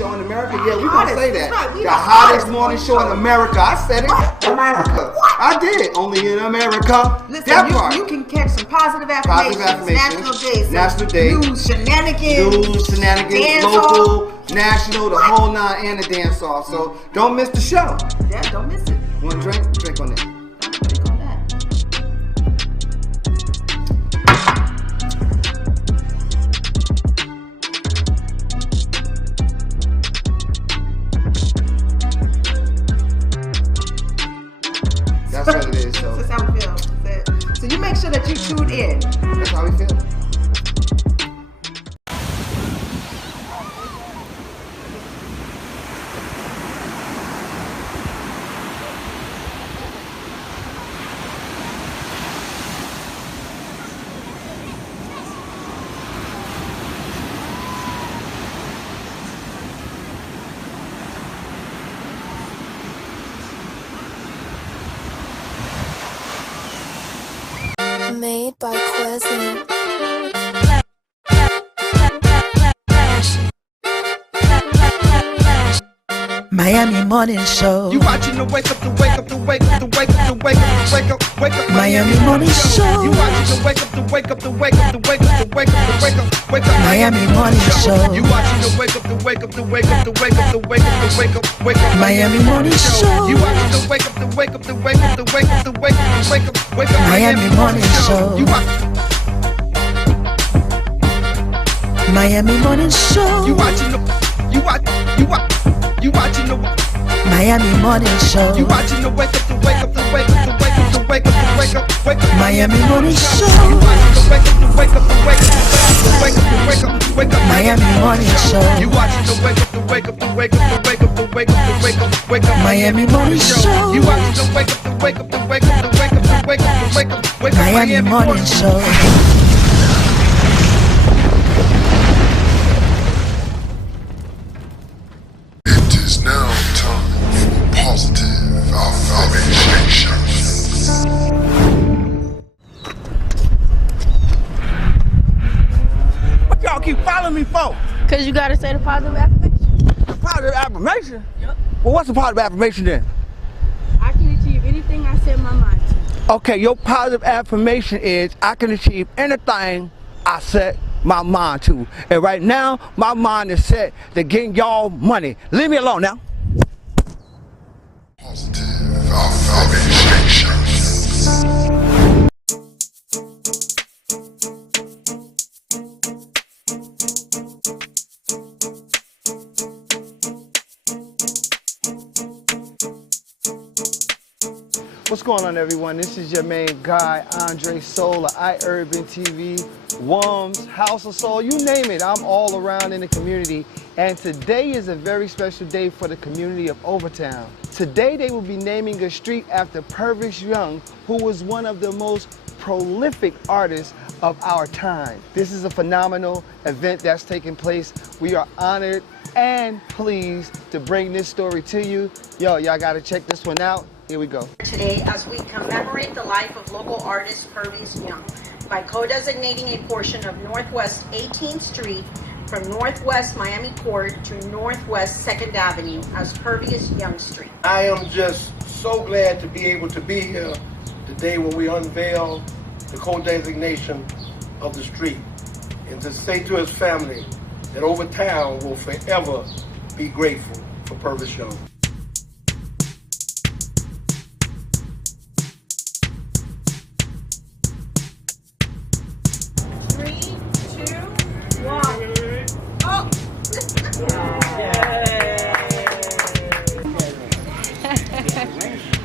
show in America. Yeah, we're gonna say that. Right. The hottest morning show in America. I said it. America. I did. Only in America. Listen, you can catch some positive affirmations. National days. News shenanigans. Local, national, the whole nine, and the dance off. So don't miss the show. Yeah, don't miss it. Want a drink? Drink on that. That's what it is, so. That's how we feel. So you make sure that you tune in. That's how we feel. Made by Quezzy. Miami Morning Show. You watching the wake up, the wake up, the wake up, the wake up, the wake up, the wake up, wake up. Miami Morning Show. You watching the wake up, the wake up, the wake up, the wake up, the wake up, the wake up, wake up. Miami Morning Show. You watching the wake up, the wake up, the wake up, the wake up, the wake up, the wake up, wake up. Miami Morning Show. You watching the wake up, the wake up, the wake up, the wake up, the wake up, the wake up, wake up. Miami Morning Show. You Miami Morning Show. You watching the Miami Morning Show. You watching the wake up, the wake up, the wake up, the wake up, the wake up, the wake up, wake up. Miami Morning Show. You watching the wake up, the wake up, the wake up, the wake up, the wake up, the wake up. Miami Morning Show. You watching the wake up, the wake up, the wake up, the wake up, the wake up, the wake up, wake up. Miami Morning Show. You watching the wake up, the wake up, the wake up, the wake up, the wake up, the wake up, wake up. Miami Morning Show. Now time for positive affirmations. What y'all keep following me for? Cause you gotta say the positive affirmation. The positive affirmation? Yep. Well, what's the positive affirmation then? I can achieve anything I set my mind to. Okay, your positive affirmation is I can achieve anything I set my mind to. And right now, my mind is set to getting y'all money. Leave me alone now. Positive affirmations. What's going on, everyone? This is your main guy, Andre Soul of iUrban TV, WUMMS, House of Soul, you name it. I'm all around in the community. And today is a very special day for the community of Overtown. Today they will be naming a street after Purvis Young, who was one of the most prolific artists of our time. This is a phenomenal event that's taking place. We are honored and pleased to bring this story to you. Yo, y'all gotta check this one out. Here we go. Today, as we commemorate the life of local artist Purvis Young by co-designating a portion of Northwest 18th Street from Northwest Miami Court to Northwest 2nd Avenue as Purvis Young Street. I am just so glad to be able to be here today when we unveil the co-designation of the street, and to say to his family that Overtown will forever be grateful for Purvis Young.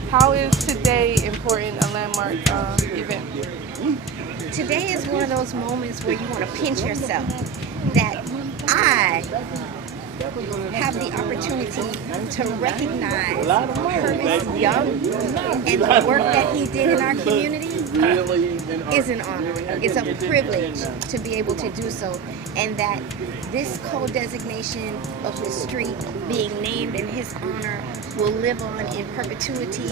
How is today important, a landmark event? Today is one of those moments where you want to pinch yourself that I have the opportunity to recognize Purvis Young and the work that he did in our community is an honor. It's a privilege to be able to do so, and that this co-designation of the street being named in his honor will live on in perpetuity,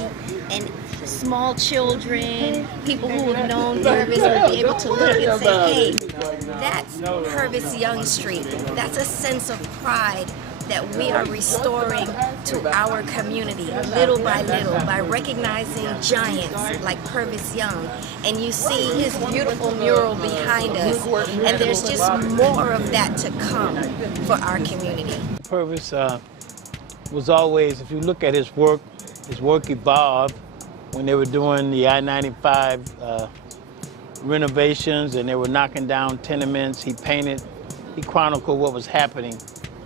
and small children, people who have known Purvis will be able to look and say, hey, that's Purvis Young Street. That's a sense of pride that we are restoring to our community little by little by recognizing giants like Purvis Young. And you see his beautiful mural behind us, and there's just more of that to come for our community. Purvis was always, if you look at his work evolved when they were doing the I-95 renovations and they were knocking down tenements. He chronicled what was happening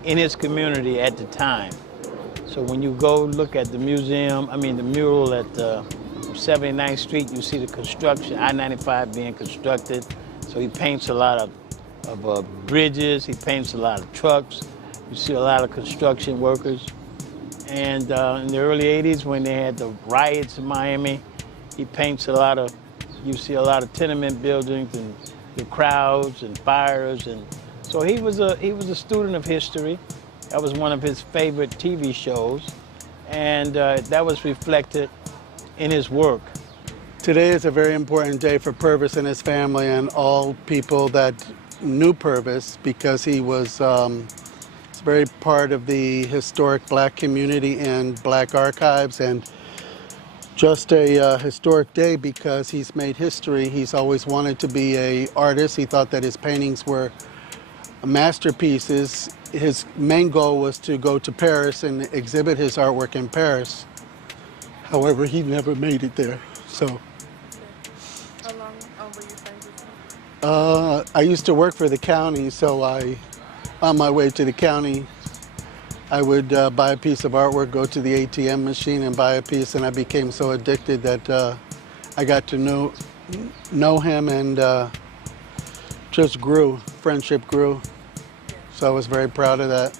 in his community at the time. So when you go look at the museum, the mural at 79th Street, you see the construction, I-95 being constructed. So he paints a lot of bridges, he paints a lot of trucks. You see a lot of construction workers. And in the early 80s, when they had the riots in Miami, he paints you see a lot of tenement buildings and the crowds and fires. And so he was a student of history. That was one of his favorite TV shows. And that was reflected in his work. Today is a very important day for Purvis and his family and all people that knew Purvis, because he was very part of the historic black community and black archives, and just a historic day because he's made history. He's always wanted to be an artist. He thought that his paintings were masterpieces. His main goal was to go to Paris and exhibit his artwork in Paris. However, he never made it there. So How long were you friends with him? I used to work for the county, so on my way to the county, I would buy a piece of artwork, go to the ATM machine and buy a piece, and I became so addicted that I got to know him, and just grew. Friendship grew. So I was very proud of that.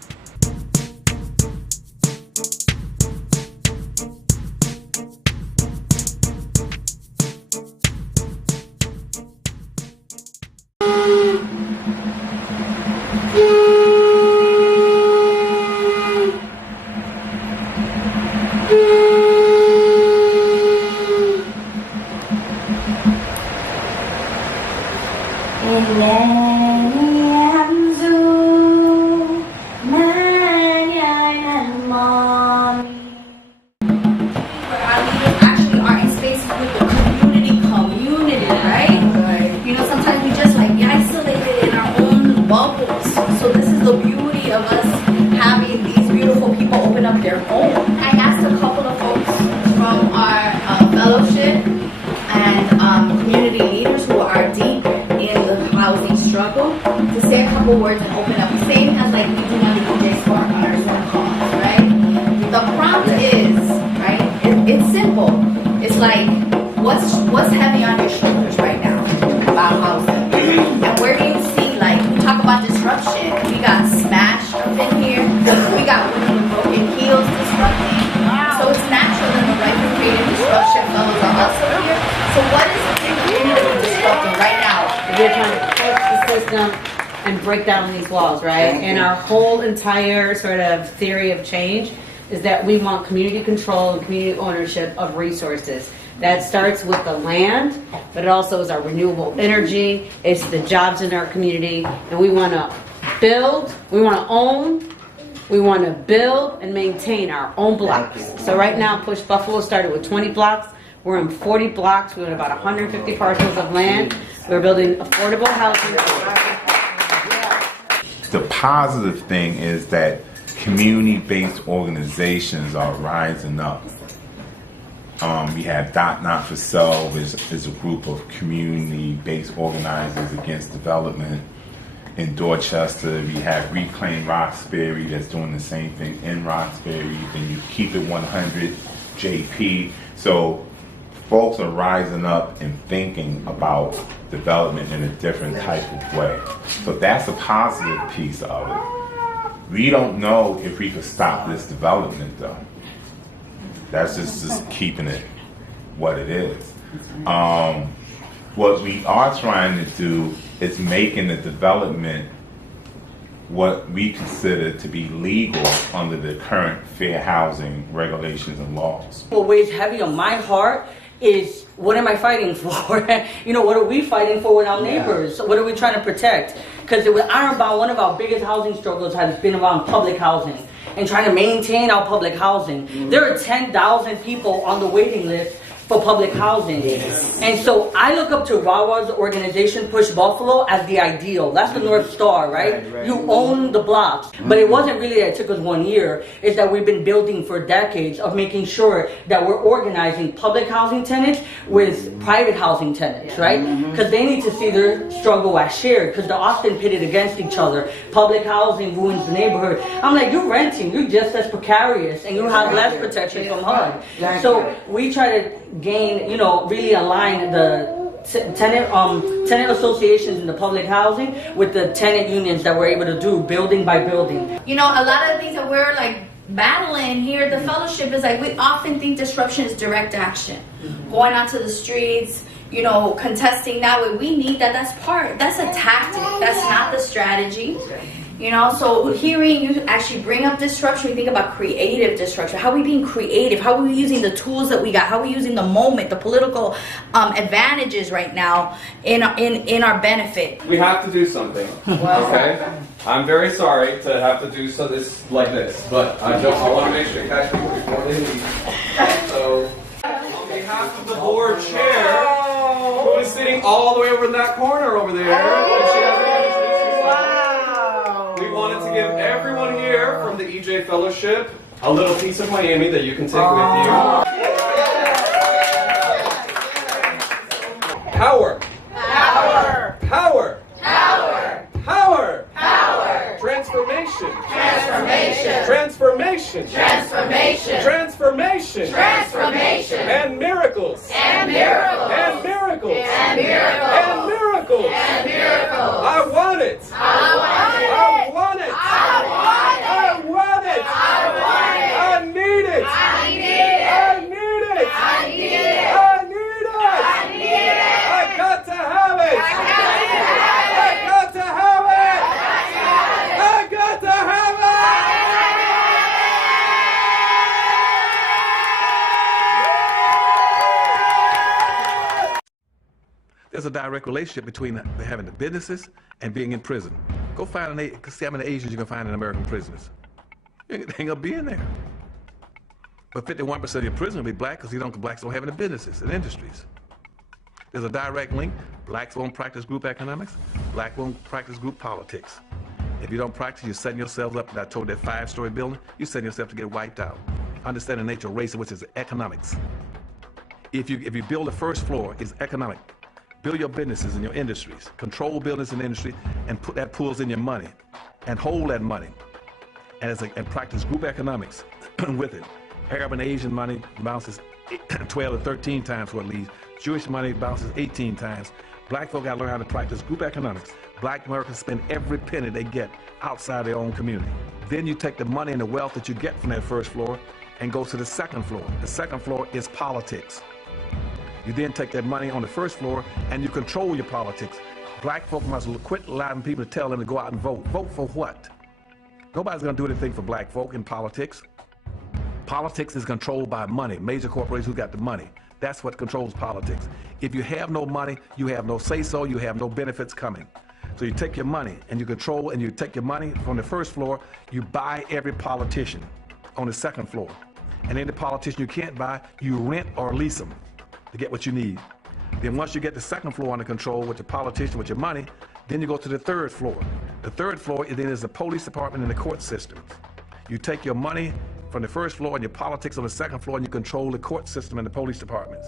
Words and open up, same as like we do on the DJ Spark on our Zoom calls, right? The prompt is, right, it's simple. It's like, what's heavy on your shoulders right now about housing? And where do you see, like, we talk about disruption. We got smash up in here. We got women with broken heels disrupting. So it's natural in the life of creative disruption fellows are also here. So what is the thing that you're disrupting right now? We're trying to fix the system and break down these walls, right? And our whole entire sort of theory of change is that we want community control and community ownership of resources. That starts with the land, but it also is our renewable energy, it's the jobs in our community, and we want to build, we want to own, we want to build and maintain our own blocks. So right now, Push Buffalo started with 20 blocks. We're in 40 blocks. We have about 150 parcels of land. We're building affordable housing. The positive thing is that community-based organizations are rising up. We have Not For Self is a group of community-based organizers against development. In Dorchester, we have Reclaim Roxbury that's doing the same thing in Roxbury. Then you Keep It 100, JP. So folks are rising up and thinking about development in a different type of way. So that's a positive piece of it. We don't know if we could stop this development though. That's just keeping it what it is. What we are trying to do is making the development what we consider to be legal under the current fair housing regulations and laws. What weighs heavy on my heart is, what am I fighting for? What are we fighting for with our neighbors? What are we trying to protect? Because with Ironbound, one of our biggest housing struggles has been around public housing. and trying to maintain our public housing. There are 10,000 people on the waiting list for public housing. And so I look up to Rawa's organization, Push Buffalo, as the ideal. That's the North Star, right? You own the blocks. But it wasn't really that it took us 1 year. It's that we've been building for decades of making sure that we're organizing public housing tenants with private housing tenants, right? Because they need to see their struggle as shared, because they're often pitted against each other. Public housing ruins the neighborhood. I'm like, you're renting, you're just as precarious, and you have less protection from HUD. So we try to gain, really align the tenant associations in the public housing with the tenant unions that we're able to do building by building. A lot of the things that we're like battling here at the fellowship is like, we often think disruption is direct action. Going out to the streets, contesting that way. We need that. That's a tactic. That's not the strategy. So hearing you actually bring up disruption, we think about creative disruption. How are we being creative? How are we using the tools that we got? How are we using the moment, the political advantages right now in our benefit? We have to do something. Okay? I'm very sorry to have to do this like this, but I want to make sure you catch people before they leave. So, on behalf of the board chair, who is sitting all the way over in that corner over there, we wanted to give everyone here from the EJ Fellowship a little piece of Miami that you can take with you. Power. Power. Power. Power. Power. Power. Transformation. Transformation. Transformation. Transformation. Transformation. Transformation. And miracles. And miracles. And miracles. And miracles. And miracles. And miracles. I want it. I want it. I want it. I want it. I want it. I want it. I need it. I need it. I need it. I need it. I need it. I need it. I got to have it. I got to have it. I got to have it. There's a direct relationship between having the businesses and being in prison. Go find see how many Asians you can find in American prisons. You ain't gonna be in there. But 51% of your prison will be black because blacks don't have any businesses and industries. There's a direct link. Blacks won't practice group economics. Blacks won't practice group politics. If you don't practice, you're setting yourselves up. And I told that 5-story building, you're setting yourself to get wiped out. Understand the nature of race, which is economics. If you build the first floor, it's economic. Build your businesses and your industries. Control business and industry, and put that pools in your money, and hold that money, and practice group economics with it. Arab and Asian money bounces 12 to 13 times what it leaves. Jewish money bounces 18 times. Black folk got to learn how to practice group economics. Black Americans spend every penny they get outside their own community. Then you take the money and the wealth that you get from that first floor and go to the second floor. The second floor is politics. You then take that money on the first floor and you control your politics. Black folk must quit allowing people to tell them to go out and vote. Vote for what? Nobody's going to do anything for black folk in politics. Politics is controlled by money. Major corporations who got the money. That's what controls politics. If you have no money, you have no say-so, you have no benefits coming. So you take your money and you control, and you take your money from the first floor, you buy every politician on the second floor. And any politician you can't buy, you rent or lease them to get what you need. Then once you get the second floor under control with your politician, with your money, then you go to the third floor. The third floor then is the police department and the court systems. You take your money from the first floor and your politics on the second floor, and you control the court system and the police departments.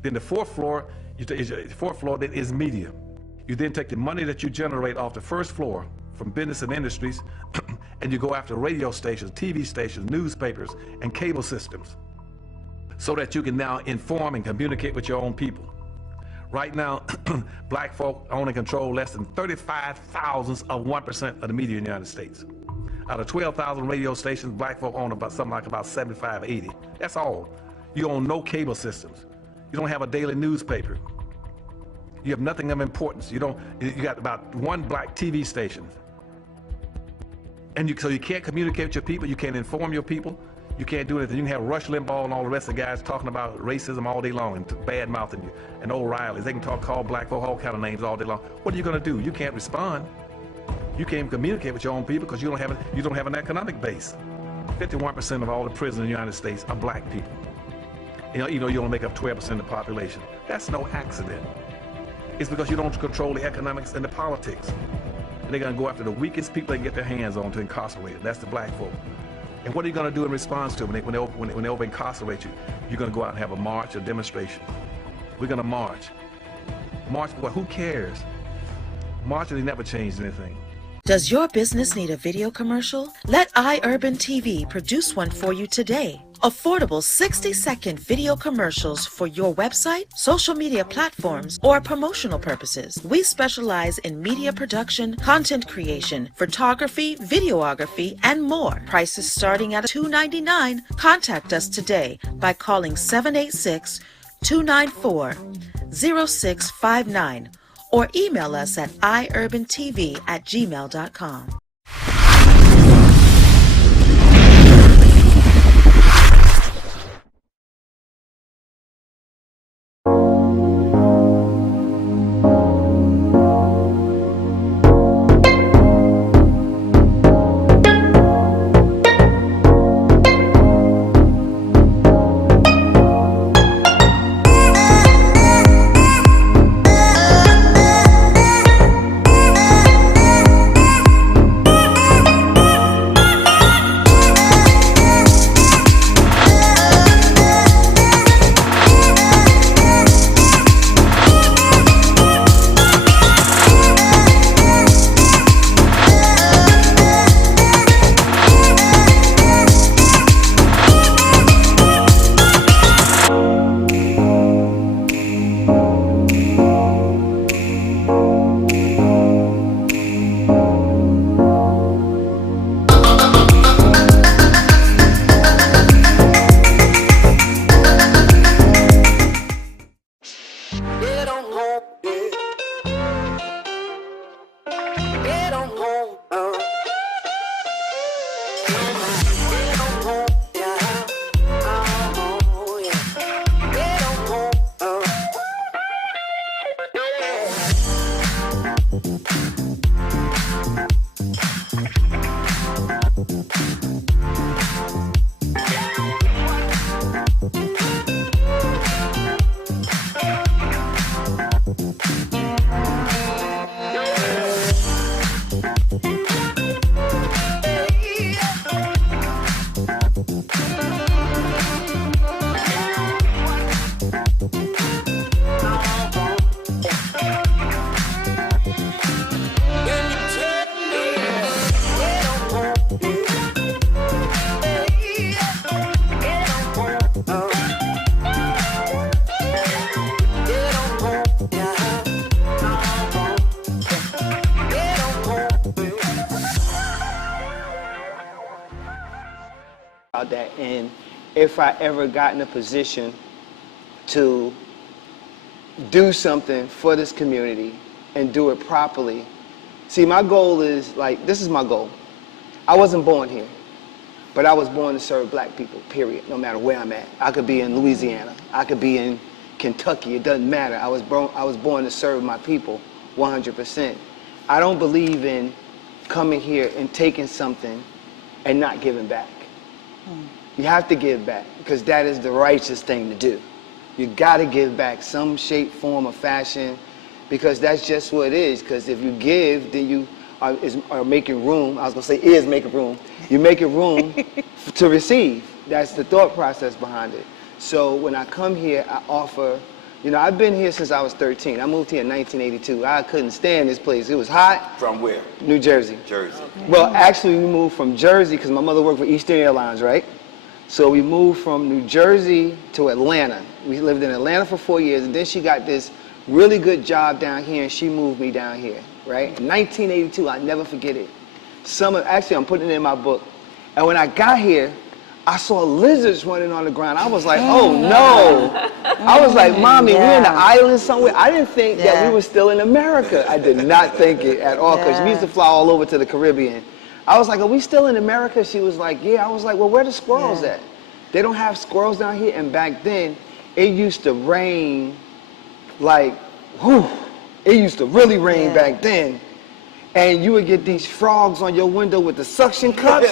Then the fourth floor, then is media. You then take the money that you generate off the first floor from business and industries, and you go after radio stations, TV stations, newspapers, and cable systems, so that you can now inform and communicate with your own people. Right now, black folk own and control less than 35 thousandths of 1% of the media in the United States. Out of 12,000 radio stations, black folk own about 75, 80. That's all. You own no cable systems. You don't have a daily newspaper. You have nothing of importance. You got about one black TV station. And so you can't communicate with your people, you can't inform your people, you can't do anything. You can have Rush Limbaugh and all the rest of the guys talking about racism all day long and bad-mouthing you, and O'Reilly's. They can call black folk all kind of names all day long. What are you going to do? You can't respond. You can't communicate with your own people because you don't have an economic base. 51% of all the prisons in the United States are black people. You only make up 12% of the population. That's no accident. It's because you don't control the economics and the politics. And they're gonna go after the weakest people they can get their hands on to incarcerate. That's the black folk. And what are you gonna do in response to it when they over incarcerate you? You're gonna go out and have a march, a demonstration. We're gonna march. March, well, who cares? Marching never changed anything. Does your business need a video commercial? Let iUrban TV produce one for you today. Affordable 60-second video commercials for your website, social media platforms, or promotional purposes. We specialize in media production, content creation, photography, videography, and more. Prices starting at $2.99. Contact us today by calling 786-294-0659 or email us at iurbantv@gmail.com. That, and if I ever got in a position to do something for this community and do it properly. See, my goal is, like, this is my goal. I wasn't born here, but I was born to serve black people, period, no matter where I'm at. I could be in Louisiana, I could be in Kentucky, it doesn't matter. I was born to serve my people 100%. I don't believe in coming here and taking something and not giving back. You have to give back because that is the righteous thing to do. You got to give back some shape, form, or fashion because that's just what it is. Because if you give, then you are making room. I was going to say is making room. You're making room to receive. That's the thought process behind it. So when I come here, I offer, you know, I've been here since I was 13. I moved here in 1982. I couldn't stand this place. It was hot. From where? New Jersey. Jersey. Well, actually, we moved from Jersey because my mother worked for Eastern Airlines, right? So we moved from New Jersey to Atlanta. We lived in Atlanta for 4 years, and then she got this really good job down here, and she moved me down here, right? In 1982, I'll never forget it. Actually, I'm putting it in my book. And when I got here, I saw lizards running on the ground. I was like, oh no. I was like, Mommy, we're in the island somewhere. I didn't think that we were still in America. I did not think it at all because we used to fly all over to the Caribbean. I was like, are we still in America? She was like, yeah. I was like, well, where are the squirrels at? They don't have squirrels down here. And back then, it used to rain like, whew, it used to really rain back then. and you would get these frogs on your window with the suction cups.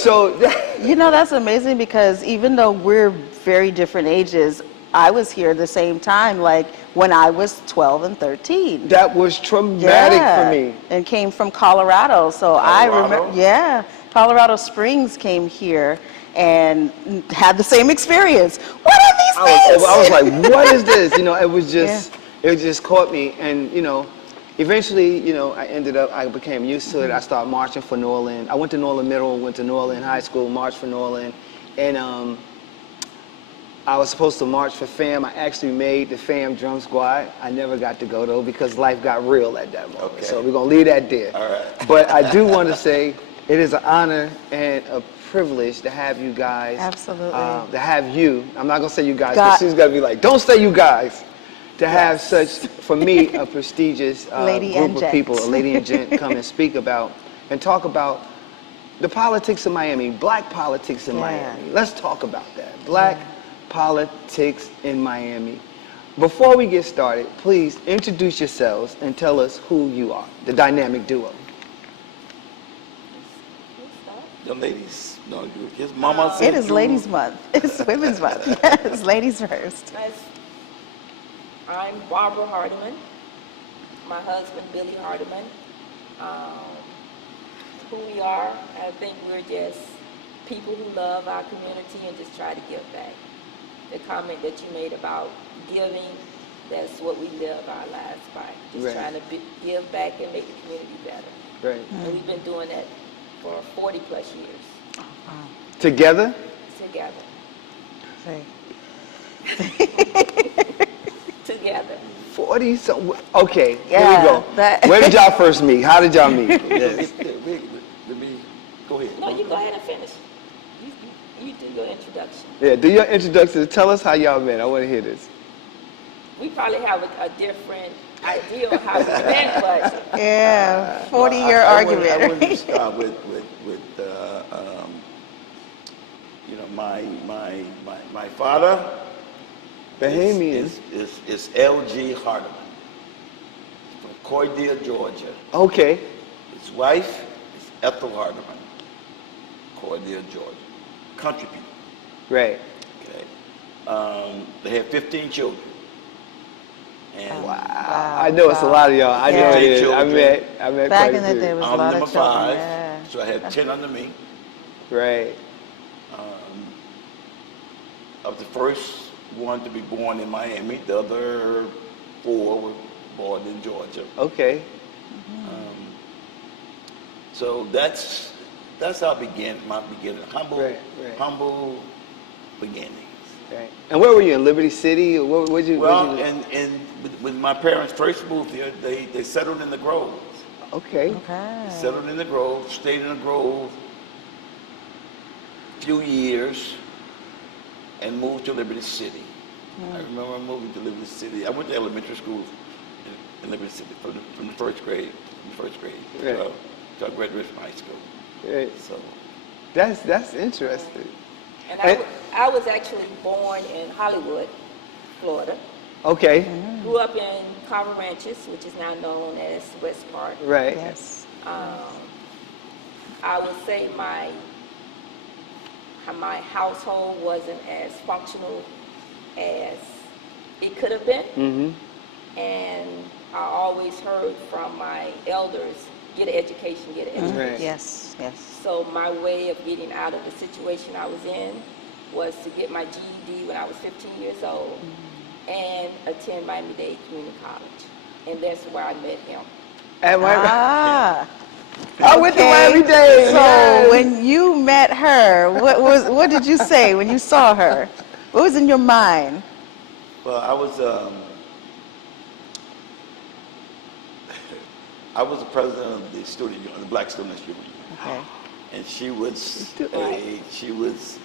So, you know, that's amazing because even though we're very different ages, I was here the same time, like when I was 12 and 13. That was traumatic for me. And came from Colorado. So I remember, Colorado Springs came here and had the same experience. What are these things? I was like, what is this? You know, it was just, it just caught me. And, you know, eventually, you know, I became used to it. I started marching for Norland. I went to Norland Middle, went to Norland High School, marched for Norland. And I was supposed to march for FAM. I actually made the FAM drum squad. I never got to go though because life got real at that moment. Okay. So we're gonna leave that there. All right. But I do want to say it is an honor and a privilege to have you guys. Absolutely. To have you. I'm not gonna say you guys, but she's gonna be like, don't say you guys. To have such, for me, a prestigious group of people, a lady and gent, come and speak about and talk about the politics of Miami, black politics in Miami. Let's talk about that. Black politics in Miami. Before we get started, please introduce yourselves and tell us who you are, the dynamic duo. The ladies, no, his mama said it is Ladies Month. It's Women's Month. Yes, ladies first. I'm Barbara Hardiman. My husband, Billy Hardiman. Who we are, I think we're just people who love our community and just try to give back. The comment that you made about giving, that's what we live our lives by. Just trying to give back and make the community better. Right. And we've been doing that for 40 plus years. Together? Together. Together. 40 so okay, here we go. Where did y'all first meet? How did y'all meet? Yes. Let me go ahead. No, you go ahead and finish. You do your introduction. Yeah, do your introduction. Tell us how y'all met. I want to hear this. We probably have a different idea of how we met, but 40-year argument. I want to start with you know, my father. Bahamian is L.G. Hardiman from Cordele, Georgia. Okay. His wife is Ethel Hardiman, Cordele, Georgia. Country people. Right. Okay. They had 15 children. And wow. I know it's a lot of y'all. I know it is. I met back in the day, was a lot of children. I'm number 5, so I had 10 under me. Right. Of the first one to be born in Miami, the other 4 were born in Georgia. Okay. So that's how I began my beginning. Humble beginnings. Right. And where were you, in Liberty City? Or where'd you? When my parents first moved here, they settled in the Grove. Okay. They settled in the Grove, stayed in the Grove a few years, and moved to Liberty City. I remember moving to Liberty City. I went to elementary school in Liberty City from the first grade Right. till I graduated from high school. Right. So that's interesting. And I was actually born in Hollywood, Florida. Okay. Grew up in Carver Ranches, which is now known as West Park. Right. Yes. I would say my household wasn't as functional as it could have been. And I always heard from my elders, get an education, get an education. Right. Yes, yes. So my way of getting out of the situation I was in was to get my GED when I was 15 years old and attend Miami-Dade Community College. And that's where I met him. I went to Miami-Dade. So when you met her, what did you say when you saw her? What was in your mind? Well, I was the president of the student union, the Black Students Union. Okay. And she was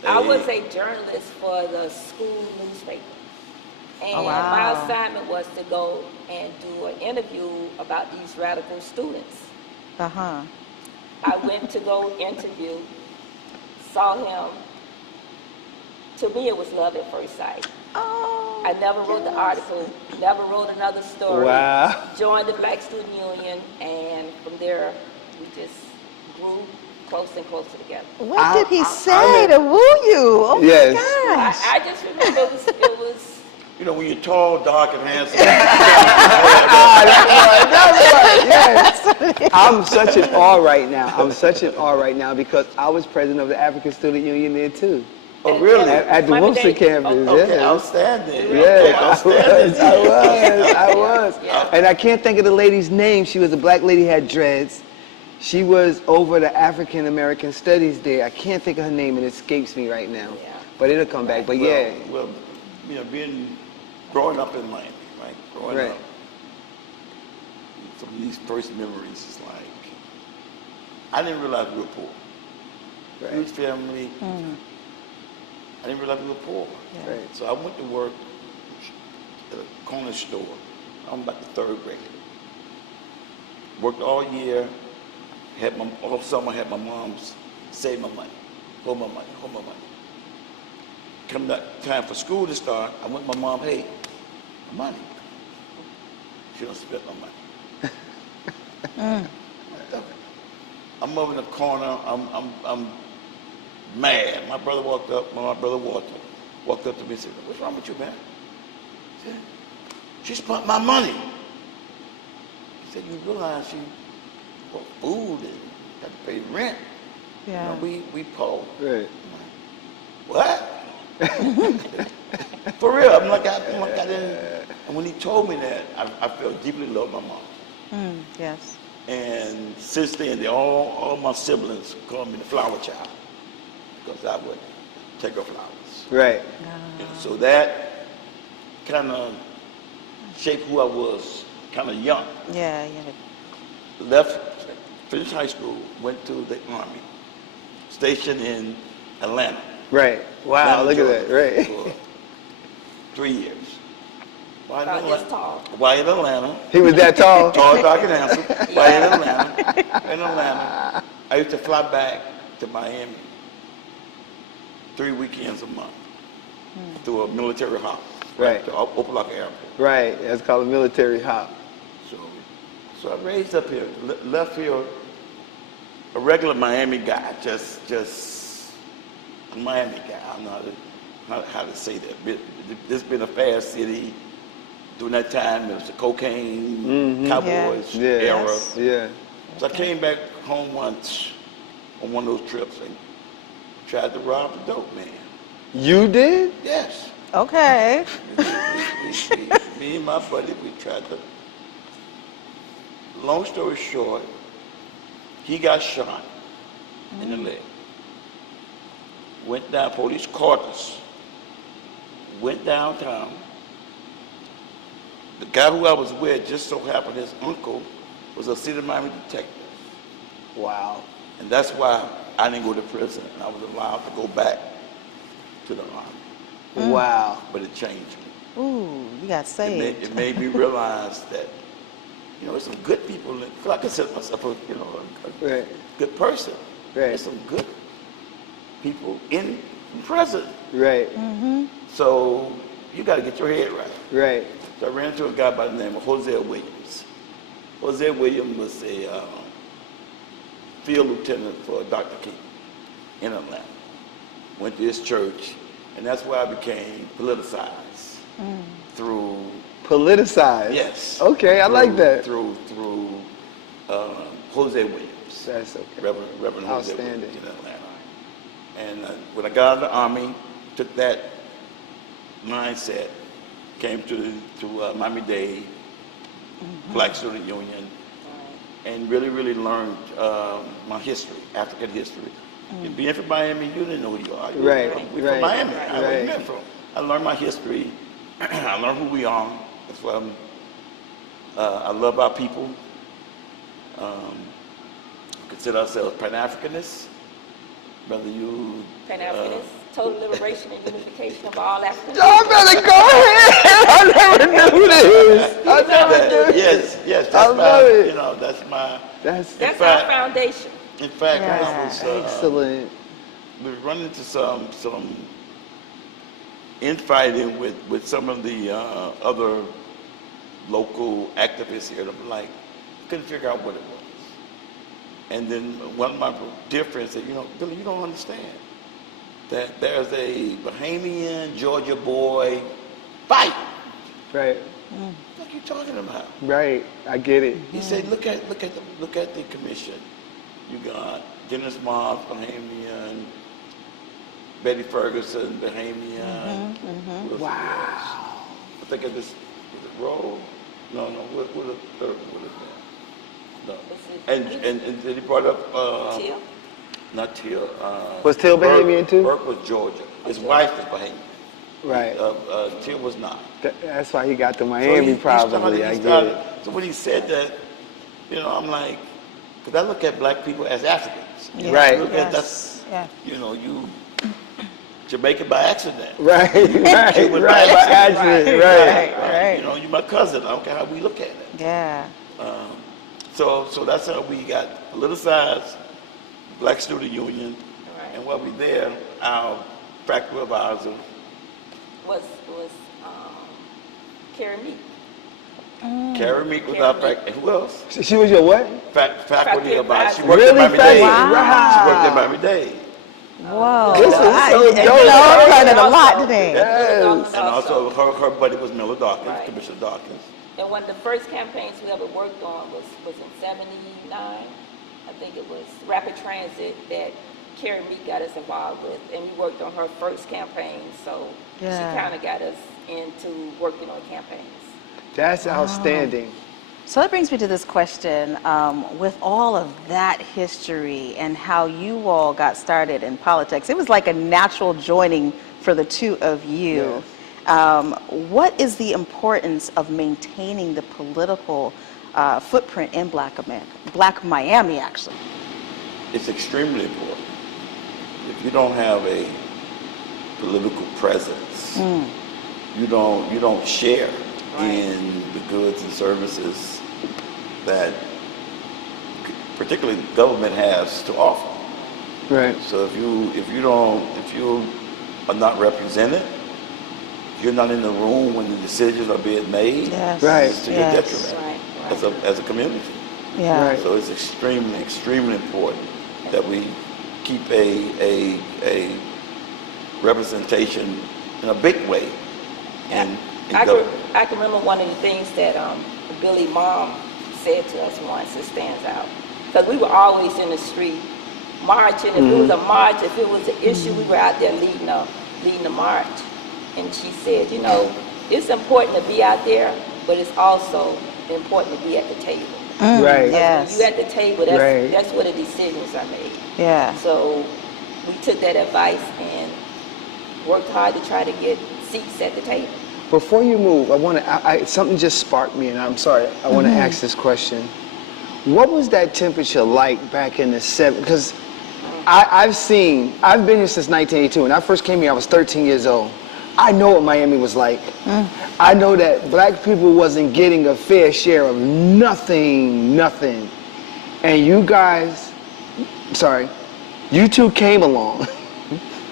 I was a journalist for the school newspaper. And my assignment was to go and do an interview about these radical students. I went to go interview, saw him. To me, it was love at first sight. I never wrote the article, never wrote another story. Wow. Joined the Black Student Union, and from there, we just grew close and closer together. What did he say to woo you? Oh Yes. my gosh. I just remember it was You know, when you're tall, dark, and handsome. Yes. I'm such in awe right now. I'm such in awe right now because I was president of the African Student Union there too. Oh, really? At the WUMMS campus, Okay, yes. outstanding. Yes, Okay, outstanding. I was. And I can't think of the lady's name. She was a black lady, had dreads. She was over the African American studies there. I can't think of her name, and it escapes me right now. But it'll come back. But yeah. Well, you know, growing up in Miami, right? Growing up, some of these first memories is like, I didn't realize we were poor. Huge family. I didn't realize we were poor. Right. So I went to work at a corner store. I'm about the third grade. Worked all year. All summer, had my mom save my money, hold my money. Come that time for school to start, I went to my mom, hey, my money. She don't spend my money. I'm over in the corner, I'm mad. My brother walked up, my brother Walter, walked up to me and said, what's wrong with you, man? I said, she spent my money. He said, you realize she bought food and got to pay rent. Yeah. You know, we poor. Right. What? For real, I'm like I didn't. And when he told me that, I felt deeply loved by mom. Yes. And since then, all my siblings call me the flower child because I would take her flowers. Right. And so that kind of shaped who I was, kind of young. Yeah. Finished high school, went to the Army, stationed in Atlanta. Right. Wow, Atlanta, look Georgia, at that. Right. For 3 years. Why about this tall. Why in Atlanta? He was that tall? Tall, dark, and handsome. Why in Atlanta? In Atlanta. I used to fly back to Miami 3 weekends a month through a military hop. Right. To Opelika Airport. Right. That's called a military hop. So I raised up here, left here, a regular Miami guy, just a Miami guy. I don't know how to say that. This been a fast city. During that time, it was the cocaine, cowboys era. Yeah. So I came back home once on one of those trips and tried to rob the dope man. You did? Yes. Okay. Me and my buddy, we tried to. Long story short, he got shot in the leg. Went down, police caught us. Went downtown. The guy who I was with just so happened his uncle was a city of Miami detective. Wow. And that's why I didn't go to prison and I was allowed to go back to the Army. Wow. But it changed me. Ooh, you got saved. It made me realize that, you know, there's some good people. I consider myself a good person. Right. There's some good people in prison. Right. So you got to get your head right. Right. So I ran into a guy by the name of Jose Williams. Jose Williams was a field lieutenant for Dr. King in Atlanta. Went to his church, and that's where I became politicized through. Politicized? Yes. Okay, I like that. Through Jose Williams. That's okay. Reverend Jose Outstanding. Williams in Atlanta. And when I got out of the Army, took that mindset, came to Miami Dade, Black Student Union, and really learned my history, African history. And being from Miami, you didn't know who you are. We're from Miami. I know where you're from. I learned my history. I learned who we are. That's why I love our people. Consider ourselves Pan-Africanists. Whether you Pan-Africanists, total liberation and unification of all Africans. Y'all better go ahead. I never knew this. I never knew. Yes. I love it. You know, that's my. That's our foundation. In fact, I was excellent. we were running into some infighting with some of the other local activists here, and I'm like, couldn't figure out what it was. And then one of my dear friends said, you know, Billy, you don't understand that there's a Bahamian Georgia boy fight. Right. What are you talking about? Right. I get it. He said, look at the commission. You got Dennis Moss, Bahamian, Betty Ferguson, Bahamian. Wow. I think of this, was it Roll? No, what the third, what is that? No. And then he brought up, Teal? Not Teal. Was Teal Bahamian too? Burke was Georgia. His wife was Bahamian. Right. Teal was not. That's why he got to Miami probably. I get it. So when he said that, you know, I'm like, because I look at black people as Africans. Yeah. Right. Look at that's, you know, you Jamaican by accident. Right, Cuban by accident, right. You know, you my cousin. I don't care how we look at it. Yeah. So that's how we got politicized, Black Student Union, and while we there, our faculty advisor was Carrie Meek. Carrie Meek was our faculty. And who else? She was your what? Faculty advisor. She worked at Miami-Dade. She worked at Miami-Dade. Whoa. This is so dope. I'm learning a lot today. Yes. And also her buddy was Miller Dawkins, Commissioner Dawkins. And one of the first campaigns we ever worked on was in '79. I think it was Rapid Transit that Carrie Meek got us involved with, and we worked on her first campaign. So she kind of got us into working on campaigns. That's outstanding. So that brings me to this question. With all of that history and how you all got started in politics, it was like a natural joining for the two of you. Yes. What is the importance of maintaining the political footprint in Black Miami, actually? It's extremely important. If you don't have a political presence, you don't share in the goods and services that particularly the government has to offer. Right. So if you are not represented, if you're not in the room when the decisions are being made, it's to your detriment as a community. Yeah. So it's extremely important that we keep a representation in a big way. I can remember one of the things that Billy Mom said to us once that stands out. Because we were always in the street marching. If it was a march, if it was an issue, we were out there leading the march. And she said, you know, it's important to be out there, but it's also important to be at the table. Right. Yes. When you're at the table, that's where the decisions are made. Yeah. So we took that advice and worked hard to try to get seats at the table. Before you move, something just sparked me, and I'm sorry, I want to ask this question. What was that temperature like back in the 70s? Because I've been here since 1982. When I first came here, I was 13 years old. I know what Miami was like. I know that black people wasn't getting a fair share of nothing. And you guys, you two came along.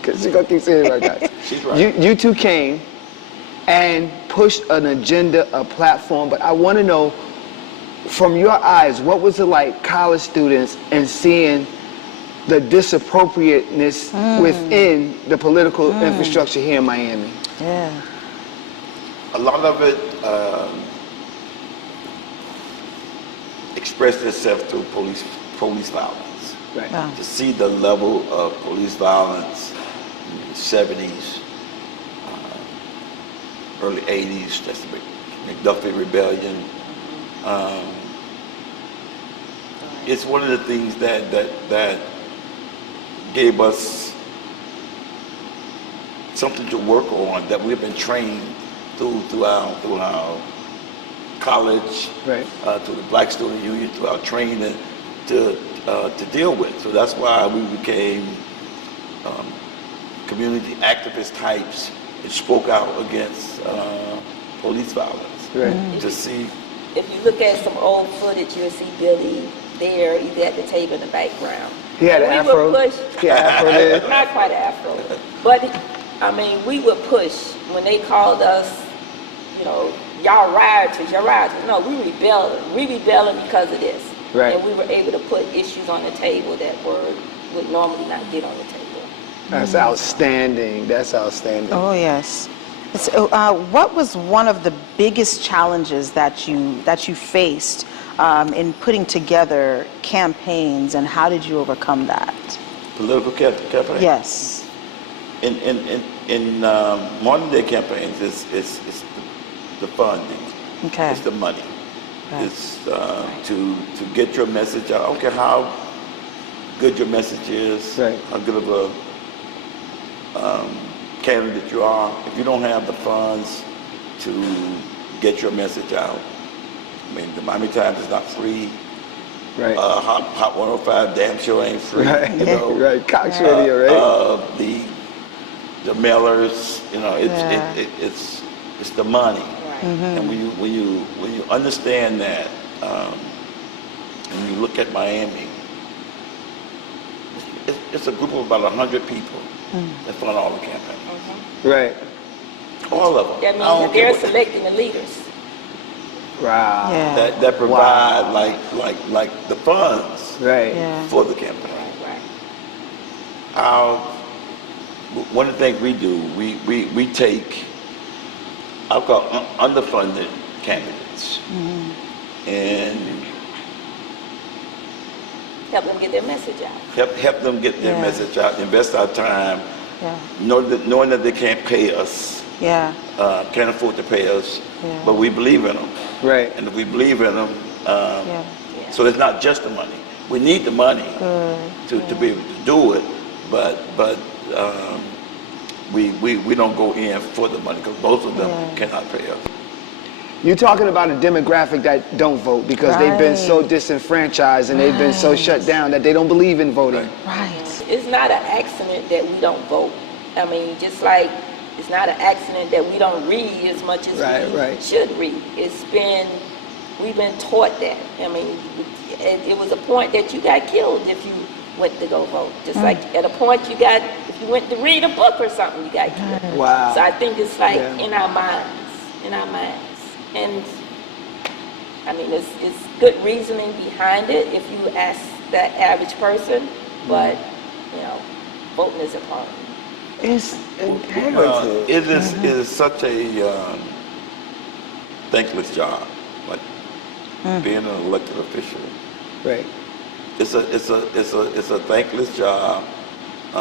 Because she's going to keep saying it like that. She's right. You two came and pushed an agenda, a platform, but I want to know, from your eyes, what was it like, college students, and seeing the disappropriateness within the political infrastructure here in Miami? Yeah. A lot of it expressed itself through police violence. Right. Wow. To see the level of police violence in the 70s, early 80s, that's the McDuffie Rebellion. It's one of the things that gave us something to work on, that we've been trained through our college, through the Black Student Union, through our training to deal with. So that's why we became community activist types and spoke out against police violence. Right. To see. If you look at some old footage, you'll see Billy there, either at the table in the background. He had an afro. Not quite an afro. But I mean, we would push when they called us, you know, y'all rioters. No, we rebelling because of this. Right. And we were able to put issues on the table that would normally not get on the table. That's outstanding. That's outstanding. Oh yes. What was one of the biggest challenges that you faced in putting together campaigns, and how did you overcome that? Political campaign? Yes. In modern day campaigns, it's the funding. Okay. It's the money. Right. It's to get your message out. I don't care how good your message is, right. how good of a candidate you are. If you don't have the funds to get your message out, I mean, the Miami Times is not free. Right. Hot 105 damn sure ain't free. Right. You know. Right. Cox Radio, right? The mailers, you know, it's the money. Right. And when you understand that, and you look at Miami, it's a group of about 100 people that fund all the campaigns. Right. All of them. That means that they're selecting the leaders. Wow. Yeah. That provide like the funds right. for the campaign. Right. One of the things we do, we take, I'll call underfunded candidates, and help them get their message out. Help them get their message out. Invest our time, knowing that they can't pay us. Can't afford to pay us, but we believe in them. Right. And if we believe in them, so it's not just the money. We need the money to be able to do it, but we don't go in for the money because most of them cannot pay us. You're talking about a demographic that don't vote because they've been so disenfranchised and they've been so shut down that they don't believe in voting. Right. It's not an accident that we don't vote. I mean, just like it's not an accident that we don't read as much as we should read. We've been taught that. I mean, it was a point that you got killed if you went to go vote. Just like at a point if you went to read a book or something, you got killed. Wow. So I think it's like in our minds. And I mean, it's good reasoning behind it if you ask that average person, but you know, voting is important. It's imperative. It is such a thankless job, like being an elected official. Right. It's a thankless job. A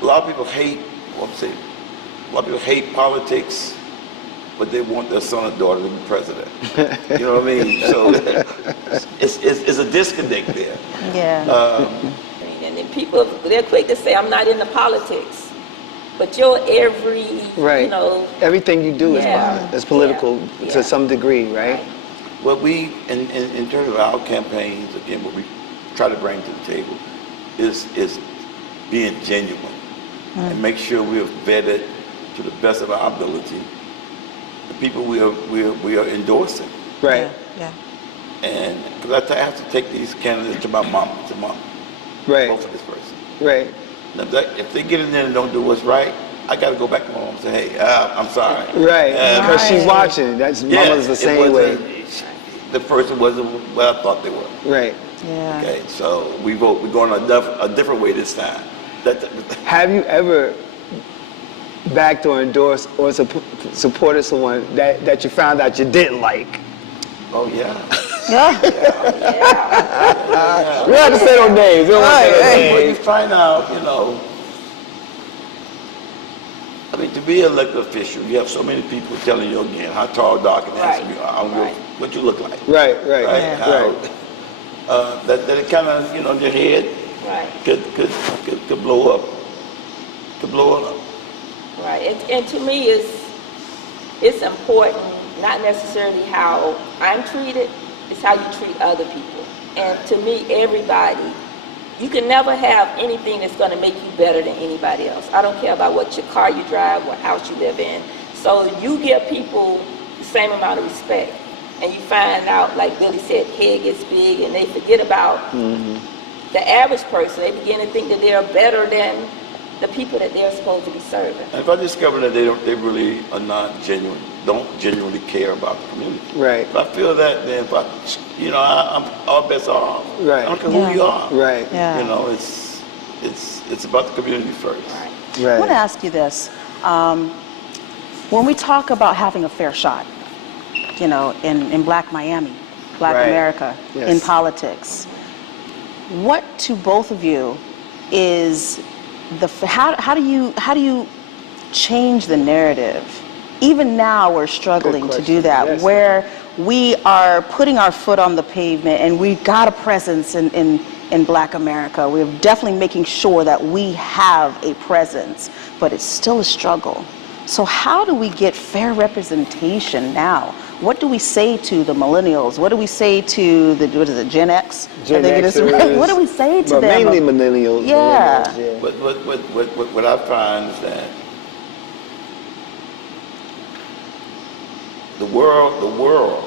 lot of people hate. A lot of people hate politics, but they want their son or daughter to be president. You know what I mean? So it's a disconnect there. Yeah. And then people, they're quick to say, I'm not into politics. But your every, you know. Everything you do is political to some degree, right? What we, in terms of our campaigns, again, what we try to bring to the table is being genuine and make sure we are vetted to the best of our ability the people we are endorsing. Right. Yeah. And because I have to take these candidates to my mom, right. vote for this person. Right. Now, if they get in there and don't do what's right, I got to go back to my mom and say, hey, I'm sorry. Right. Because she's watching. Mama's the same way. The person wasn't what I thought they were. Right. Yeah. Okay. So we're going a different way this time. Have you ever backed or endorsed or supported someone that you found out you didn't like? Oh yeah. We don't have to say no names. When you find out, you know, I mean, to be an elected official, you have so many people telling you again how tall, dark, and handsome you are, what you look like. Right. That it kind of, you know, your head could blow up. Could blow up. Right. And to me, it's important, not necessarily how I'm treated, it's how you treat other people. And to me, everybody, you can never have anything that's going to make you better than anybody else. I don't care about what your car you drive, what house you live in. So you give people the same amount of respect. And you find out, like Billy said, head gets big and they forget about the average person, they begin to think that they're better than the people that they're supposed to be serving. And if I discover that they really are not genuine, don't genuinely care about the community. Right. If I feel that, then if I'm all bets are off. Right. I don't care who you are. Right. You know, it's about the community first. Right. I want to ask you this. When we talk about having a fair shot, you know, in Black Miami, Black America, in politics, what to both of you is how do you change the narrative? Even now we're struggling to do that, where we are putting our foot on the pavement and we got a presence in Black America. We're definitely making sure that we have a presence, but it's still a struggle. So how do we get fair representation now? What do we say to the millennials? What do we say to the, what is it, Gen X? Gen Xers. What do we say to them? Mainly millennials. Yeah. But what I find is that the world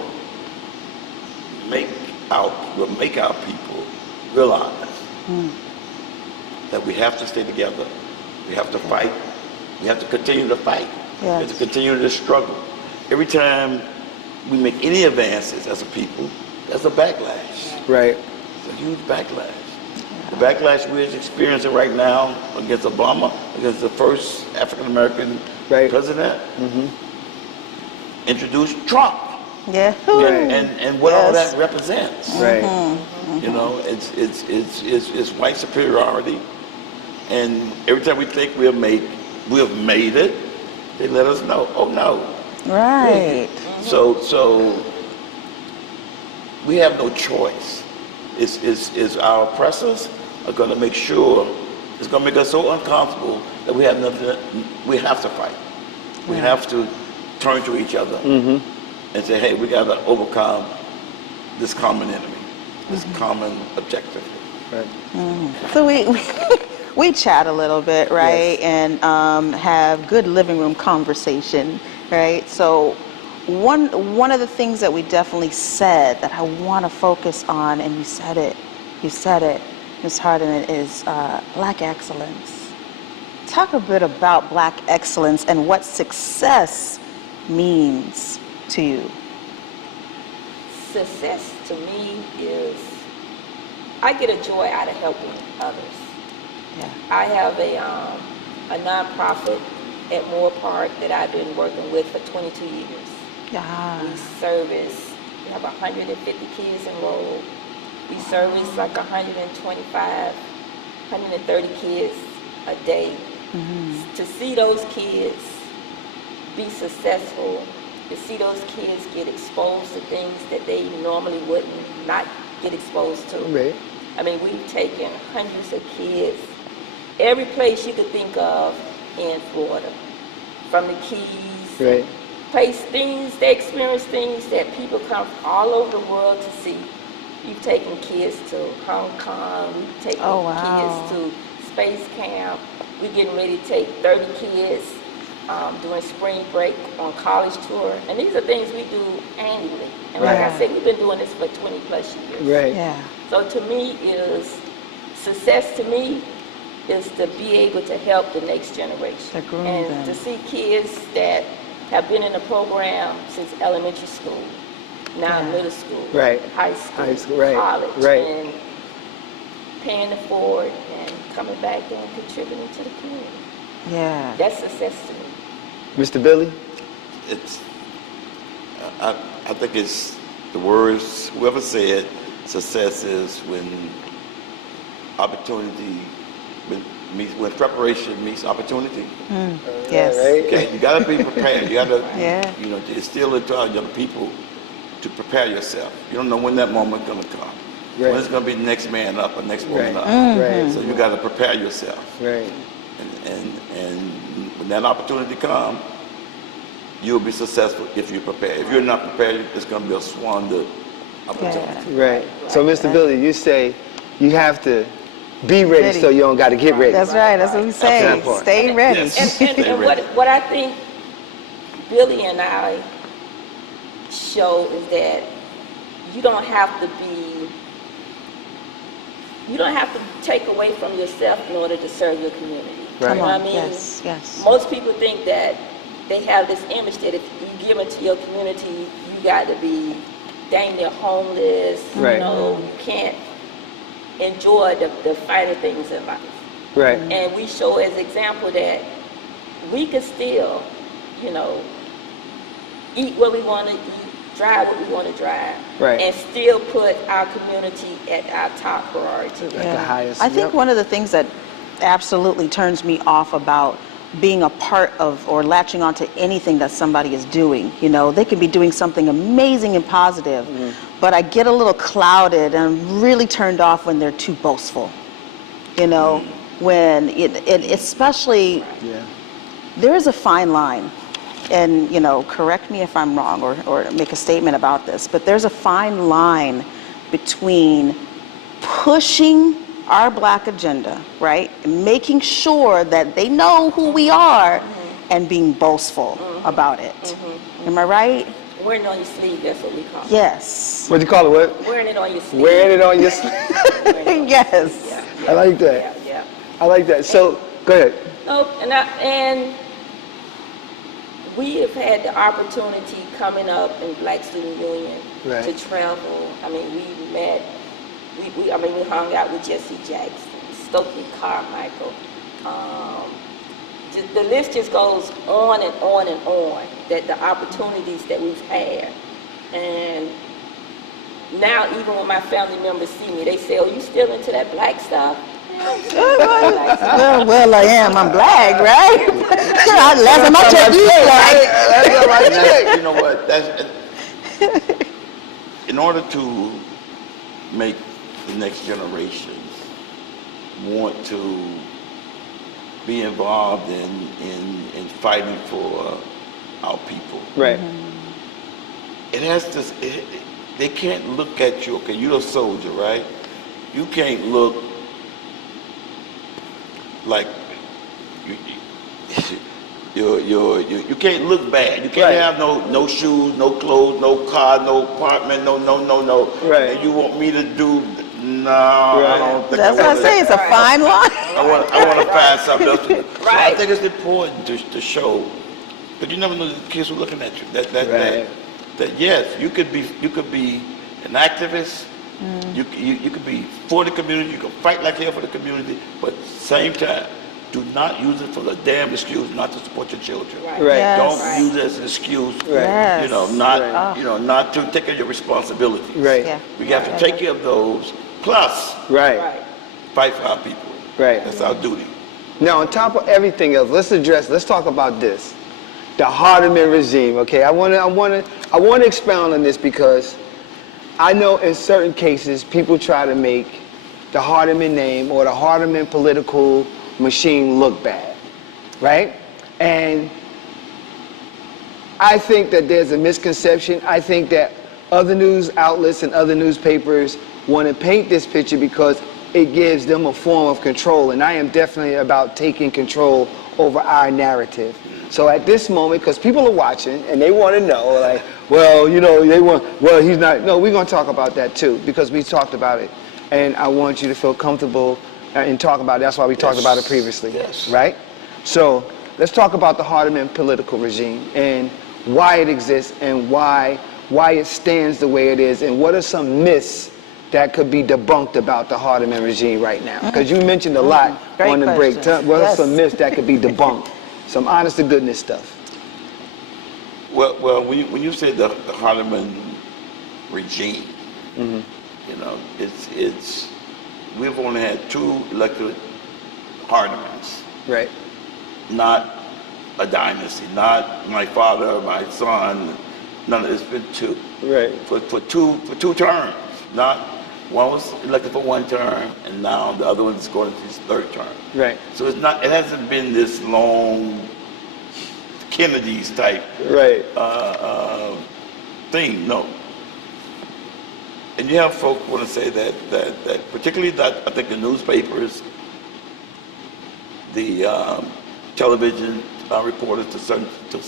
make our people realize that we have to stay together. We have to fight. We have to continue to fight. We have to continue to struggle. Every time we make any advances as a people, there's a backlash. Right. It's a huge backlash. The backlash we're experiencing right now against Obama, against the first African-American president, introduced Trump. Yeah. And what all that represents. Right. You know, it's white superiority. And every time we think we have made it, they let us know, oh no. Right. So we have no choice. It's our oppressors are going to make sure, it's going to make us so uncomfortable that we have nothing, we have to fight. We have to turn to each other and say, hey, we got to overcome this common enemy, this common objective. Right. So we chat a little bit, right? And have good living room conversation, right? So one of the things that we definitely said that I want to focus on, and you said it, Ms. Harden, is Black excellence. Talk a bit about Black excellence and what success means to you. Success to me is, I get a joy out of helping others. Yeah. I have a nonprofit at Moore Park that I've been working with for 22 years. Yeah. We we have 150 kids enrolled. We service like 125, 130 kids a day. To see those kids be successful, to see those kids get exposed to things that they normally wouldn't not get exposed to. Right. I mean, we've taken hundreds of kids, every place you could think of in Florida, from the Keys, Right. they experience things that people come from all over the world to see. We've taken kids to Hong Kong, we've taken kids to Space Camp. We're getting ready to take 30 kids during spring break on college tour. And these are things we do annually. And like I said, we've been doing this for 20 plus years. Right. Yeah. So to me success to me is to be able to help the next generation. And to see kids that have been in the program since elementary school, now middle school, high school, college, and paying it forward and coming back and contributing to the community. Yeah. That's success to me. Mr. Billy? I think it's the words, whoever said success is when opportunity, when preparation meets opportunity. Yes. Okay, you got to be prepared. You got to instill into our young people to prepare yourself. You don't know when that moment's going to come. When it's going to be the next man up or next woman up. So you got to prepare yourself. Right. And when that opportunity comes, you'll be successful if you're prepared. If you're not prepared, it's going to be a squandered opportunity. Right. So, Mr. Billy, you say you have to be ready so you don't got to get ready. That's right. That's what we say. Stay ready. And what I think Billy and I show is that you don't have to be you don't have to take away from yourself in order to serve your community. Right. You know what I Come on. mean? Yes, yes. Most people think that they have this image that if you give into your community, you got to be dang near homeless. Right. You know, you can't enjoy the finer things in life. Right. And we show as example that we can still, you know, eat what we want to eat, drive what we want to drive, Right. and still put our community at our top priority. At the highest. I think Yep. one of the things that absolutely turns me off about being a part of or latching onto anything that somebody is doing, you know, they can be doing something amazing and positive, but I get a little clouded and I'm really turned off when they're too boastful. You know, when it especially, there is a fine line, and, you know, correct me if I'm wrong or make a statement about this, but there's a fine line between pushing our Black agenda, right? And making sure that they know who we are and being boastful about it. Am I right? Wearing it on your sleeve, that's what we call it. Yes. What do you call it? What? Wearing it on your sleeve. Wearing it on your sleeve. Yes. I like that. Yeah. I like that. So, go ahead. No, and we have had the opportunity coming up in Black Student Union Right. to travel. I mean, we met. We hung out with Jesse Jackson, Stokely Carmichael. The list just goes on and on and on, that the opportunities that we've had. And now even when my family members see me, they say, "Oh, you still into that Black stuff?" Well, I am. I'm Black, right? Last time I checked, you Black. You know what? That's in order to make the next generations want to be involved in fighting for our people. Right. It has to. They can't look at you. Okay, you're a soldier, right? You can't look like you can't look bad. You can't have no shoes, no clothes, no car, no apartment, no. Right. And you want me to do? No, I don't think. That's what I say. It's a fine line. I want to find something else to do. So I think it's important to show, but you never know the kids who are looking at you. That yes, you could be an activist. You could be for the community. You can fight like hell for the community, but at the same time, do not use it for the damn excuse not to support your children. Right. Yes. Don't use it as an excuse. Right. You know, not to take care of your responsibilities. Right. Yeah. We have to take care of those. Plus, fight for our people. Right. That's our duty. Now, on top of everything else, let's talk about this. The Hardeman regime, okay? I want to expound on this because I know in certain cases people try to make the Hardeman name or the Hardeman political machine look bad, right? And I think that there's a misconception. I think that other news outlets and other newspapers want to paint this picture because it gives them a form of control, and I am definitely about taking control over our narrative. So at this moment, because people are watching and they want to know, like, well, you know, he's not. No, we're going to talk about that too, because we talked about it, and I want you to feel comfortable in talking about it. That's why we talked about it previously, right? So let's talk about the Hardeman political regime and why it exists and why it stands the way it is, and what are some myths that could be debunked about the Hardeman regime right now? Because you mentioned a lot on the break. What are some myths that could be debunked? Some honest to goodness stuff. Well, when you say the Hardeman regime, you know, it's we've only had 2 elected Hardemans. Right. Not a dynasty, not my father, my son, none of it's been 2. Right. For two terms. Not one was elected for 1 term and now the other one's going to his 3rd term. Right. So it hasn't been this long Kennedy's type thing, no. And you have folk want to say that particularly that I think the newspapers, the television reporters to a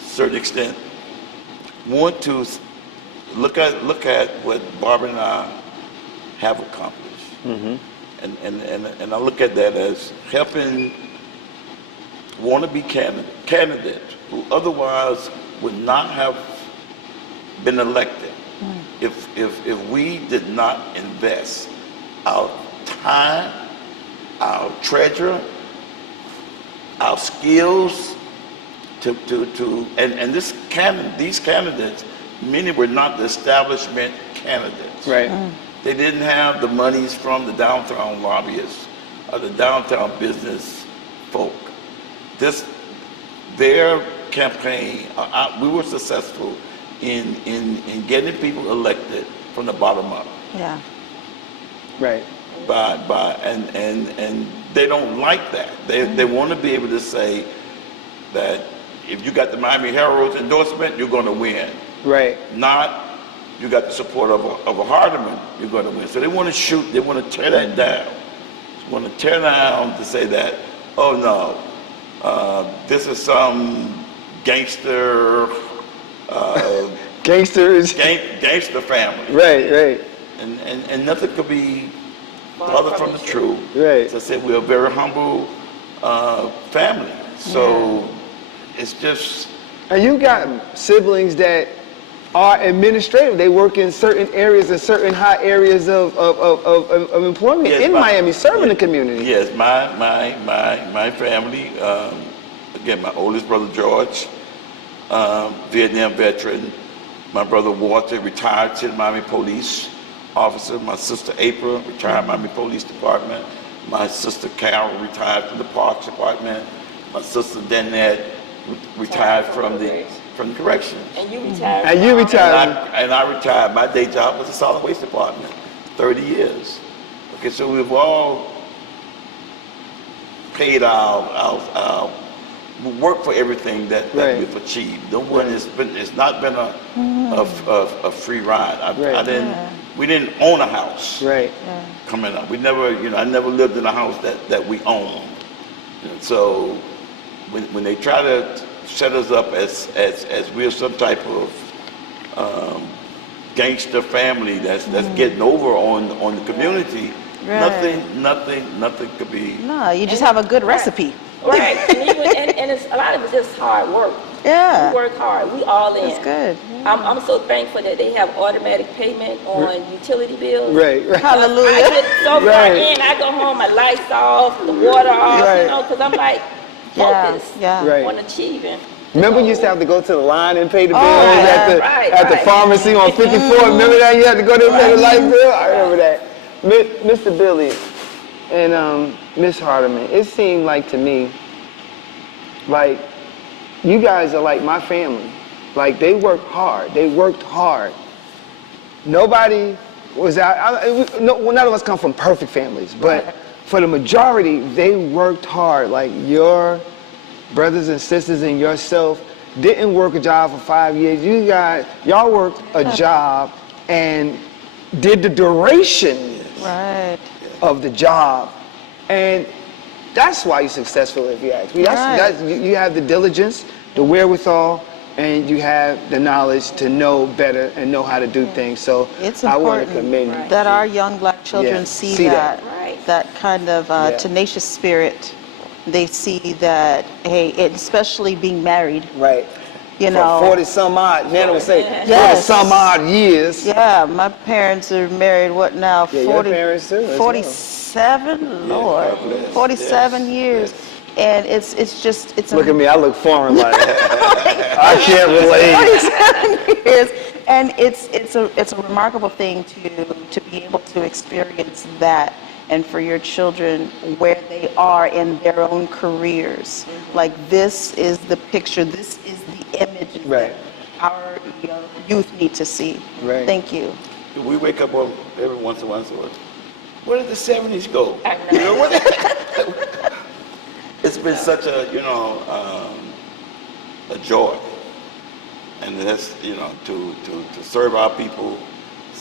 certain extent want to look at what Barbara and I have accomplished. And I look at that as helping wannabe candidates who otherwise would not have been elected if we did not invest our time, our treasure, our skills and these candidates, many were not the establishment candidates. Right. They didn't have the monies from the downtown lobbyists or the downtown business folk. Their campaign, we were successful in getting people elected from the bottom up. Yeah. Right. And they don't like that. They want to be able to say that if you got the Miami Herald's endorsement, you're going to win. Right. Not you got the support of a Hardeman, you're going to win. So they want to tear that down. They want to tear down to say that, oh no, this is some gangster gangster family. Right. And nothing could be farther from the truth. Right. As I said, we're a very humble family. So it's just. And you got siblings that are administrative. They work in certain areas and certain high areas of employment in Miami, serving the community. Yes, my family. Again, my oldest brother George, Vietnam veteran. My brother Walter, retired City Miami police officer. My sister April, retired Miami Police Department. My sister Carol, retired from the Parks Department. My sister Danette, retired from the corrections. And you retired. And you retired. And I retired. My day job was the solid waste department, 30 years. Okay, so we've all paid our work for everything that we've achieved. No one it's not been a free ride. We didn't own a house. Right. Coming up, we never, I never lived in a house that we owned. And so when they try to set us up as we're some type of gangster family that's getting over on the community, nothing could be. No, you just have a good recipe. Right, and it's a lot of it's just hard work. Yeah. We work hard. We all in. That's good. I'm so thankful that they have automatic payment on utility bills. Right. Hallelujah. I get so far in, I go home, my lights off, the water off, because I'm like focused on achieving. Remember you used to have to go to the line and pay the bills at the pharmacy on 54? Remember that? You had to go there and pay the light bill? I remember that. Mr. Billy and Miss Hardeman, it seemed like to me, like you guys are like my family. Like they worked hard. They worked hard. Nobody was out. None of us come from perfect families, but for the majority, they worked hard. Like your brothers and sisters and yourself didn't work a job for 5 years. Y'all worked a job and did the duration of the job, and that's why you're successful, if you ask me. You have the diligence, the wherewithal, and you have the knowledge to know better and know how to do things. So it's I want to important commend you. that our young black children see that kind of tenacious spirit. They see that, hey, especially being married. Right. You know, 40 some odd, Nana would say, 40 some odd years. Yeah, my parents are married, what now? 40, your parents too, 47, Lord. 47 years. And it's just, look at me, I look foreign like I can't relate. 47 years. And it's a remarkable thing to be able to experience that, and for your children where they are in their own careers. Like this is the picture, this is the image that our youth need to see. Right. Thank you. We wake up every once in a while and say, where did the 70s go? It's been such a, a joy. And that's, to serve our people,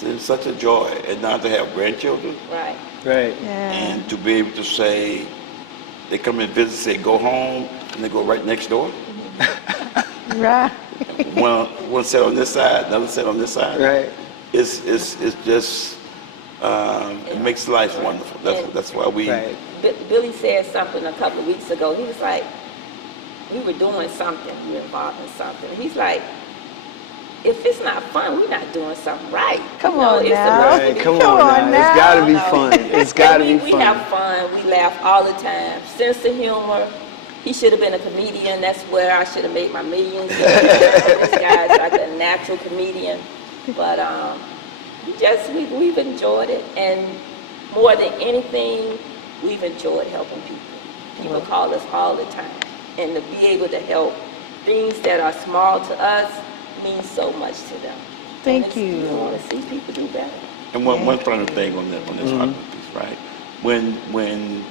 it's such a joy. And now to have grandchildren. Right. Right. Yeah. And to be able to say, they come and visit, say, go home, and they go right next door. Right. One set on this side, another set on this side. Right. It's just it makes life wonderful. That's why we. Right. Billy said something a couple of weeks ago. He was like, we were doing something, we were involved in something. He's like, if it's not fun, we're not doing something right. Come on now. Come on now. It's got to be fun. It's got to be fun. We have fun. We laugh all the time. Sense of humor. He should have been a comedian. That's where I should have made my millions. This guy's like a natural comedian. But we've enjoyed it. And more than anything, we've enjoyed helping people. People call us all the time. And to be able to help things that are small to us means so much to them. Thank you. You want to see people do better. And one final thing on this piece, right? When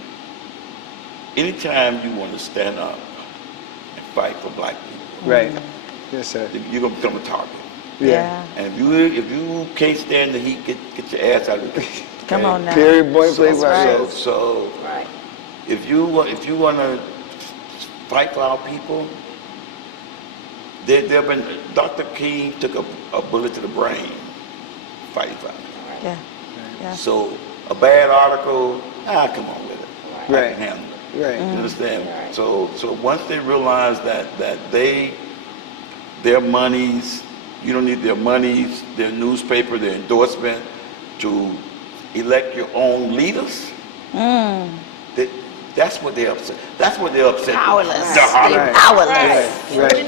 anytime you want to stand up and fight for black people, right? Yes, sir. You're gonna become a target. Yeah. And if you can't stand the heat, get your ass out of the heat. Come on now. Period. Boy, play by So if you want to fight for our people, there been Dr. King took a bullet to the brain fighting for it. Yeah. So a bad article, come on with it. Right. I can handle it. Right. You understand? Right. So once they realize that their monies, you don't need their monies, their newspaper, their endorsement to elect your own leaders. That's what they're upset. That's what they're upset. Powerless. They're powerless. Right.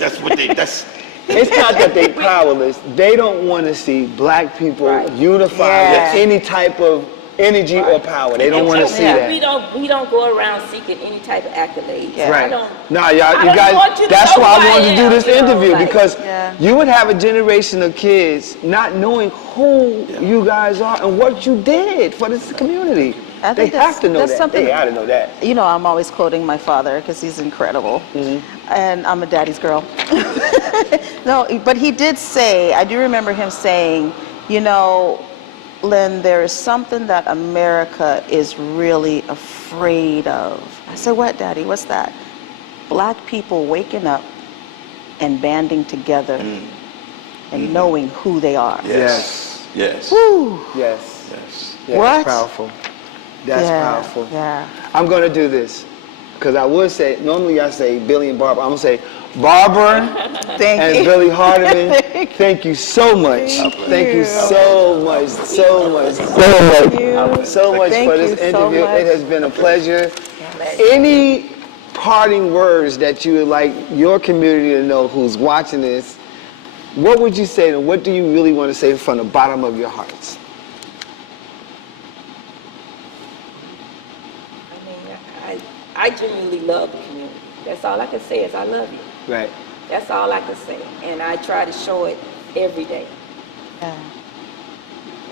That's what they. It's not that they're powerless. They don't want to see black people unified with any type of energy or power. They don't want to see that. We don't go around seeking any type of accolades. Right. No, you guys. That's why I wanted to do this interview because you would have a generation of kids not knowing who you guys are and what you did for this community. I think they have to know that. Something, they ought to know that. You know, I'm always quoting my father because he's incredible. And I'm a daddy's girl. No, but he did say, I do remember him saying, you know, Lynn, there is something that America is really afraid of. I said, what, Daddy? What's that? Black people waking up and banding together and knowing who they are. Yes. Yes. Woo. Yes. Yes. Yeah, what? That's powerful. That's powerful. Yeah. I'm going to do this because I would say, normally I say Billy and Barbara. I'm going to say Barbara and Billy Hardiman, thank you so much. Thank you so much for this interview. It has been a pleasure. Any parting words that you would like your community to know who's watching this, what would you say and what do you really want to say from the bottom of your hearts? I genuinely love the community. That's all I can say is I love you. Right. That's all I can say. And I try to show it every day.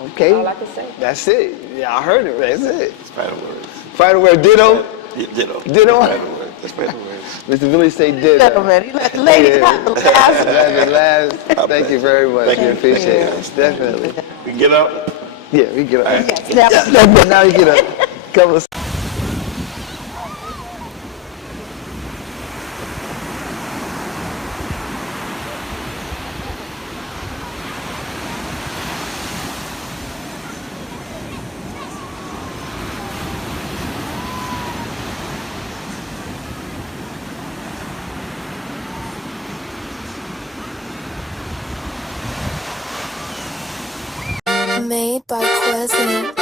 Okay. That's all I can say. That's it. Yeah, I heard it. That's it. It's final words. Final word. Ditto? Ditto. Ditto? That's final words. Mr. Billy say ditto. Ladies, not the last. Last. Thank you very much. We appreciate it. Definitely. We can get up? Yeah, we can get up. Yes. Now you get up. Couple of Made by Quezzy.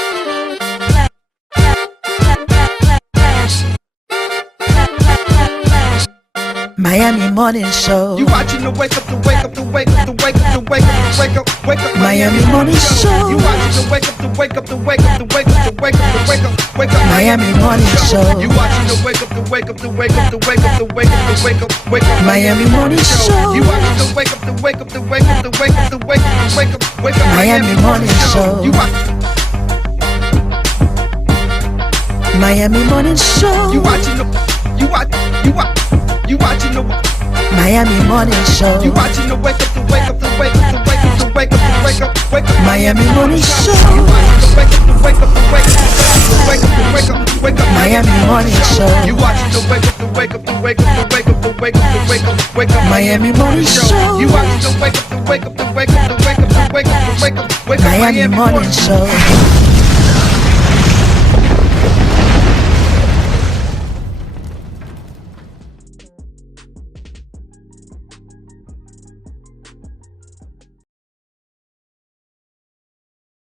Miami Morning Show. You watching the wake up, the wake up, the wake up, the wake up, the wake up, the wake up, wake up. Miami Morning Show. You watching the wake up, the wake up, the wake up, the wake up, the wake up, the wake up, wake up. Miami Morning Show. You watching the wake up, the wake up, the wake up, the wake up, the wake up, the wake up, wake up. Miami Morning Show. You watching the wake up, the wake up, the wake up, the wake up, the wake up, the wake up, wake up. Miami Morning Show. You Miami Morning Show. You watching the you watching the Miami Morning Show. You watching the wake up, the wake up, the wake up, the wake up, the wake up, the wake up, wake up. Miami Morning Show. You watching the wake up, the wake up, the wake up. Miami Morning Show. You watching the wake up, the wake up, the wake up, the wake up, the wake up, the wake up, the wake up, Miami Morning Show. You watching the wake up, the wake up, the wake up, the wake up, the wake up, the wake up, wake up, Miami Morning Show.